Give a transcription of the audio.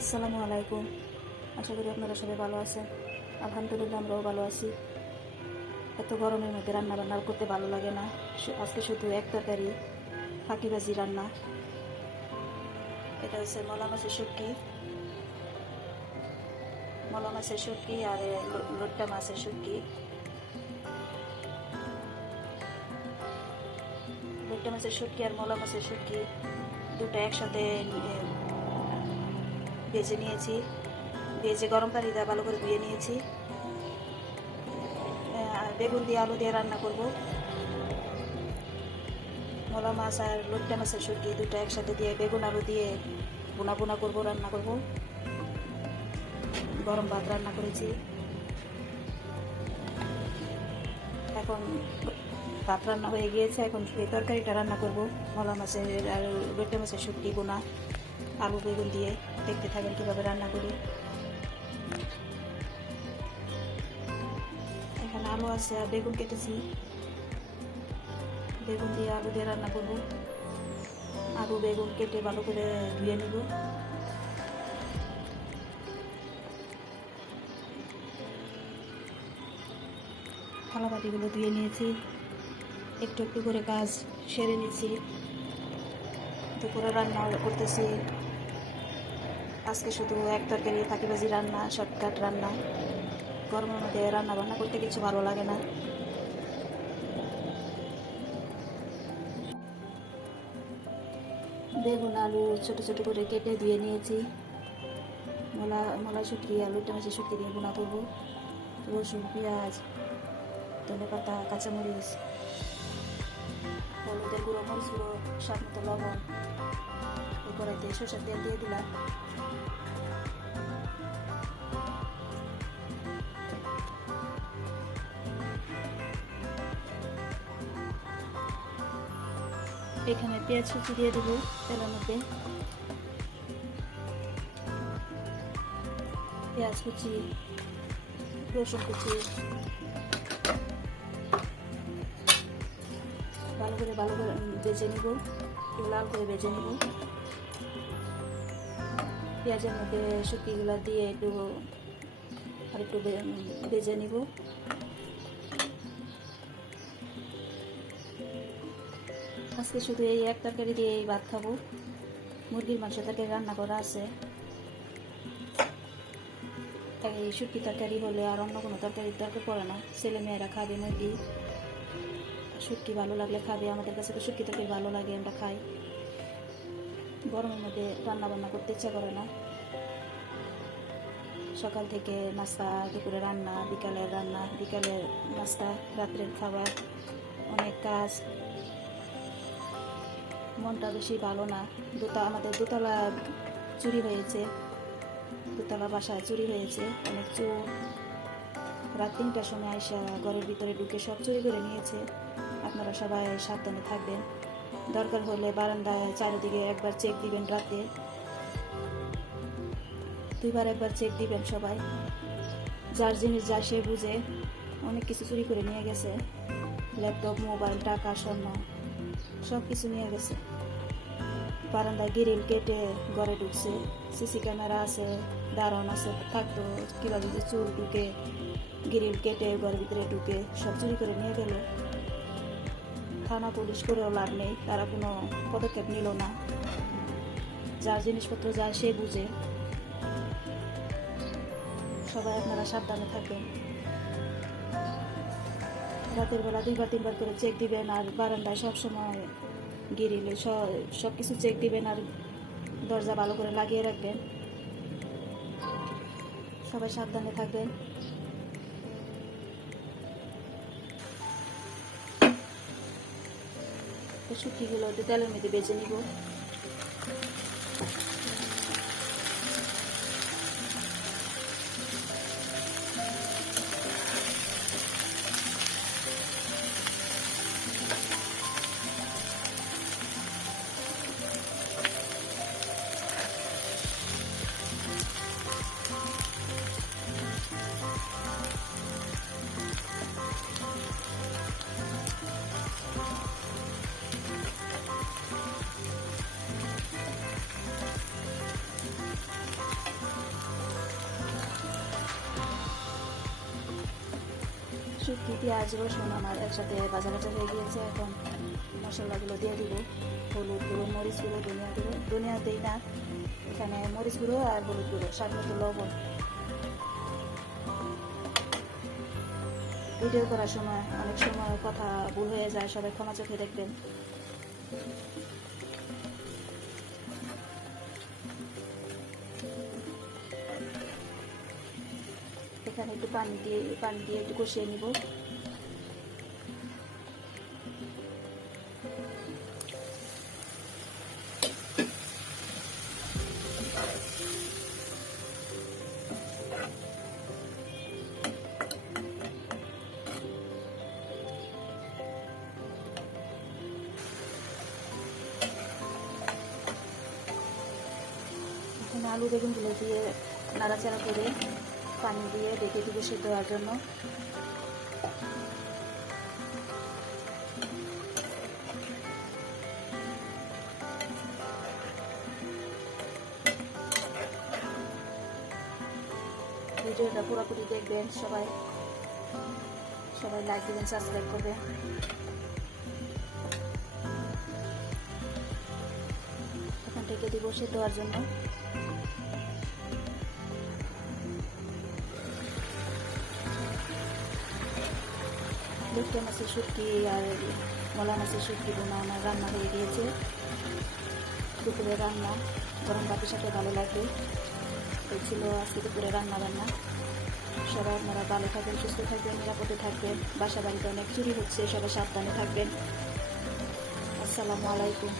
আসসালামু আলাইকুম। আশা করি আপনারা সবাই ভালো আছেন। আলহামদুলিল্লাহ আমরাও ভালো আছি। এত গরমের মধ্যে রান্না বান্না করতে ভালো লাগে না। আজকে শুধু এক তরকারি, ফাঁকিবাজি রান্না। এটা হচ্ছে মলা মাছের শুটকি, আর লোট্টা মাছের শুটকি। লোট্টা মাছের শুটকি আর মলা মাছের শুটকি দুটো একসাথে ভেজে নিয়েছি। ভেজে গরম পানি দিয়ে ভালো করে ধুয়ে নিয়েছি। বেগুন দিয়ে আলু দিয়ে রান্না করব। মলা মাছ আর লোট্টা মাছের শুটকি দুটো একসাথে দিয়ে বেগুন আলু দিয়ে বোনা বোনা করবো, রান্না করব। গরম ভাত রান্না করেছি। এখন ভাত রান্না হয়ে গিয়েছে, এখন এই তরকারিটা রান্না করব। মলা মাছের আর লোট্টা মাছের শুটকি বোনা আলু বেগুন দিয়ে। দেখতে থাকেন কীভাবে রান্না করি। এখানে আলু আছে আর বেগুন কেটেছি। বেগুন দিয়ে আলু দিয়ে রান্না করব। আলু বেগুন কেটে ভালো করে ধুয়ে নেব। থালা বাটিগুলো ধুয়ে নিয়েছি। একটু একটু করে কাজ সেরে নিচ্ছি। দুপুরে রান্না করতেছি। আজকে শুধু এক তরকারি, ফাঁকিবাজি রান্না, শর্টকাট রান্না। গরমের মধ্যে রান্না বান্না করতে কিছু ভালো লাগে না। বেগুন আলু ছোট ছোট করে কেটে ধুয়ে নিয়েছি। মলা শুটকি আর লোট্টা মাছের শুটকি দিয়ে বোনা করবো। রসুন, পেঁয়াজ, ধনেপাতা, কাঁচামরিচ, হলুদের গুঁড়ো, মরিচ গুঁড়ো, স্বাদ মতো লবণ। এই কড়াইতে সরষের তেল দিয়ে দিলাম। এখানে পেঁয়াজ কুচি দিয়ে দেবো তেলের মধ্যে। পেঁয়াজ কুচি, রসুন কুচি ভালো করে ভেজে নিব। লাল করে ভেজে নিব। পেঁয়াজের মধ্যে শুটকিগুলো দিয়ে একটু ভেজে নিব। আজকে শুধু এই এক তরকারি দিয়ে এই ভাত খাবো। মুরগির মাংস তরকারি রান্না করা আছে। এই শুটকি তরকারি হলে আর অন্য কোনো তরকারির দরকার পড়ে না। ছেলেমেয়েরা খাবে, মুরগি শুটকি ভালো লাগলে খাবে। আমাদের কাছে তো শুটকি তরকারি ভালো লাগে, আমরা খাই। গরমের মধ্যে রান্না বান্না করতে ইচ্ছা করে না। সকাল থেকে নাস্তা, দুপুরে রান্না, বিকালের রান্না, বিকালের নাস্তা, রাত্রের খাবার, অনেক কাজ। মনটা বেশি ভালো না। আমাদের দোতলা চুরি হয়েছে। দোতলা বাসায় চুরি হয়েছে, অনেক চোর। রাত 3টার সময় এসে ঘরের ভিতরে ঢুকে সব চুরি করে নিয়েছে। আপনারা সবাই সাবধানে থাকবেন। দরকার হলে বারান্দায় চারিদিকে একবার চেক দিবেন। রাতে 2বার একবার চেক দিবেন সবাই। যার জিনিস যা সে বুঝে। অনেক কিছু চুরি করে নিয়ে গেছে। ল্যাপটপ, মোবাইল, টাকা, স্বর্ণ সব কিছু নিয়ে গেছে। বারান্দায় গ্রিল কেটে ঘরে ঢুকছে। সিসি ক্যামেরা আছে, দারণ আছে, থাকতো কীভাবে যে চোর ঢুকে গ্রিল কেটে ঘরের ভিতরে ঢুকে সব চুরি করে নিয়ে গেল। থানা পুলিশ করেও লাভ নেই, তারা কোনো পদক্ষেপ নিল না। যার জিনিসপত্র যায় সে বুঝে। সবাই আপনারা সাবধানে থাকবেন। রাতের বেলা 2বার 3বার করে চেক দিবেন। আর বারান্দায় সবসময় গ্রিলে সব কিছু চেক দিবেন। আর দরজা ভালো করে লাগিয়ে রাখবেন। সবাই সাবধানে থাকবেন। শুটকিগুলো তেলের মধ্যে বেজে নিব। শুটকি, পেঁয়াজ, রসুন আমার একসাথে ভাজা ভাজা হয়ে গিয়েছে। এখন মশলাগুলো দিয়ে দিব। হলুদ গুঁড়ো, মরিচ গুঁড়ো, ধনিয়া গুঁড়ো, ধনিয়া দিই না, এখানে মরিচ গুঁড়ো আর হলুদ গুঁড়ো, স্বাদ মতো লবণ। ভিডিও করার সময় অনেক সময় কথা ভুল হয়ে যায়, সবাই ক্ষমা চোখে দেখবেন। এখানে একটু পানি দিয়ে একটু কষিয়ে নিব। এখানে আলু বেগুনগুলো দিয়ে নাড়াচাড়া করে পানি দিয়ে ঢেকে দিব সেদ্ধ হওয়ার জন্য। ভিডিওটা পুরোপুরি দেখবেন, সবাই লাইক দিবেন, সাবস্ক্রাইব করবেন। এখন ঢেকে দিব সেদ্ধ হওয়ার জন্য। লুটকা মাছের শুটকি আর মলা মাছের শুটকি বোনা আমার রান্না হয়ে গিয়েছে। দুপুরে রান্না গরম ভাতের সাথে ভালো লাগবে। এই ছিল আজকে দুপুরে রান্না বান্না। সবাই আপনারা ভালো থাকবেন, সুস্থ থাকবেন, নিরাপদে থাকবেন। বাসা বাড়িতে অনেক চুরি হচ্ছে, সবাই সাবধানে থাকবেন। আসসালামু আলাইকুম।